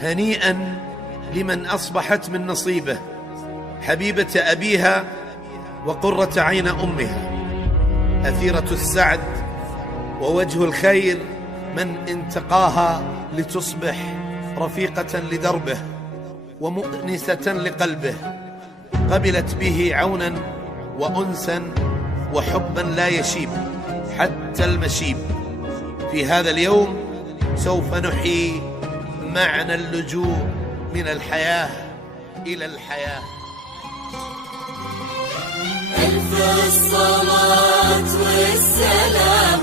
هنيئا لمن أصبحت من نصيبه حبيبة أبيها وقرة عين أمها، أثيرة السعد ووجه الخير، من انتقاها لتصبح رفيقة لدربه ومؤنسة لقلبه، قبلت به عونا وأنسا وحبا لا يشيب حتى المشيب. في هذا اليوم سوف نحيي معنى اللجوء من الحياة إلى الحياة. ألف الصلاة والسلام